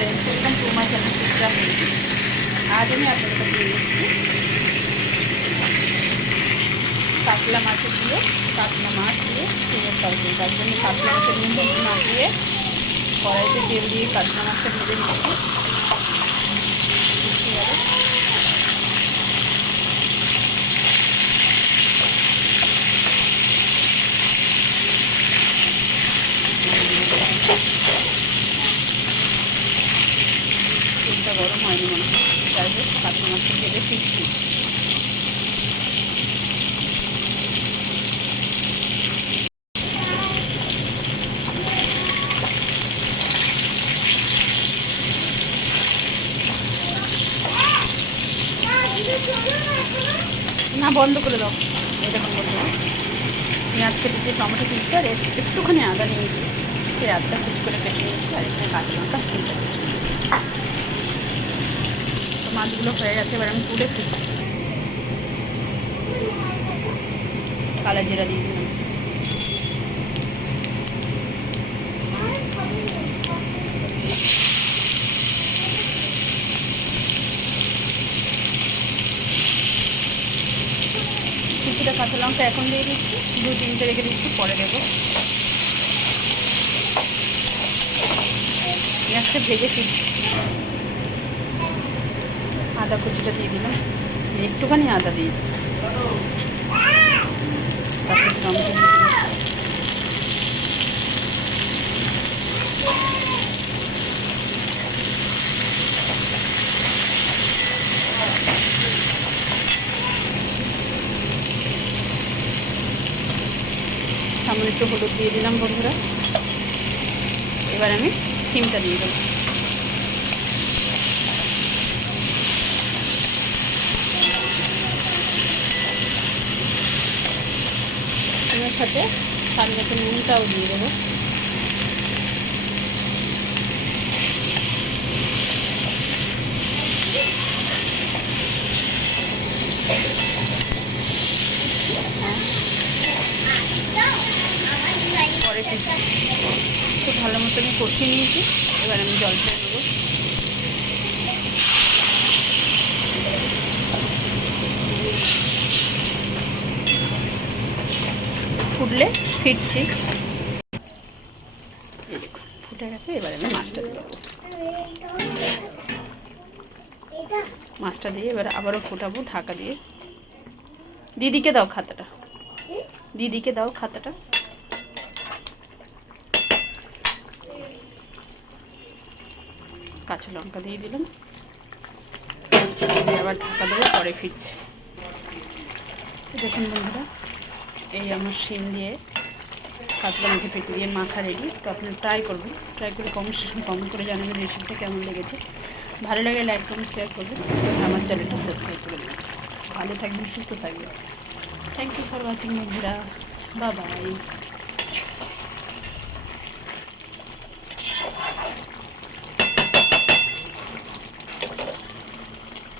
Friends, welcome to my channel Chitra মুরগি। আজ আমি আপনাদের কাছে নিয়ে এসেছি কাতলা মাছের দিয়ে কাতলা মাছ দিয়ে শিমের তরকারি। তার জন্য কাতলা মাছের মধ্যে মাছ দিয়ে কড়াইতে তেল দিয়ে কাতলা মাছটা ভেজে নিচ্ছি। তেলটা গরম হয়নি মনে হয়, যাই হোক কাতলা মাছটা ভেজে ফিরছি। না, বন্ধ করে দাও। এটা বন্ধ করে দাও। পেঁয়াজ কেটেছি, টমেটো কেটেছি, আর একটুখানি আদা নিয়েছি। সেই আদা কুচ করে কেটে নিয়েছি, আর এখানে কাঁচা লঙ্কা শিমটা দিয়েছি। তো মাছগুলো হয়ে গেছে, এবার আমি তুলে ফেলছি। কালো জিরা দিয়ে দিলাম। কিছুটা কাঁচা লঙ্কা এখন দিয়ে দিচ্ছি, 2-3টে রেখে দিচ্ছি, পরে দেবো। পেঁয়াজটা ভেজে ফিরছি। আদা কুচিটা দিয়ে দিলাম, একটুখানি আদা দিয়ে দিই। টমেটো দিয়ে দিলাম। সামনে একটু হলুদ দিয়ে দিলাম বন্ধুরা। এবার আমি শিমটা দিয়ে দেবো। শিমের সাথে স্বাদ মতো নুনটাও দিয়ে দেবো। পরে খুব ভালো মতো আমি কষিয়ে নিয়েছি। এবার আমি জল ছেড়ে দেবো। ফুটলে ফিরছি। ফুটে গেছে, এবার আমি মাছটা দিয়ে দেবো। মাছটা দিয়ে এবার আবারও ফোটাবো ঢাকা দিয়ে। দিদিকে দাও খাতাটা, দিদিকে দাও খাতাটা। কাঁচা লঙ্কা দিয়ে দিলাম, আবার ঢাকা দেবো, পরে ফিরছে। দেখুন বন্ধুরা, এই আমার শিম দিয়ে কাতলা মাছের পেটি দিয়ে মাখা রেডি। তো আপনারা ট্রাই করবেন, ট্রাই করে কমেন্ট করে জানাবেন রেসিপিটা কেমন লেগেছে। ভালো লাগে লাইক করুন, শেয়ার করবেন, আমার চ্যানেলটা সাবস্ক্রাইব করে দেবেন। ভালো থাকবেন, সুস্থ থাকবেন। থ্যাংক ইউ ফর ওয়াচিং বন্ধুরা, বাই বাই।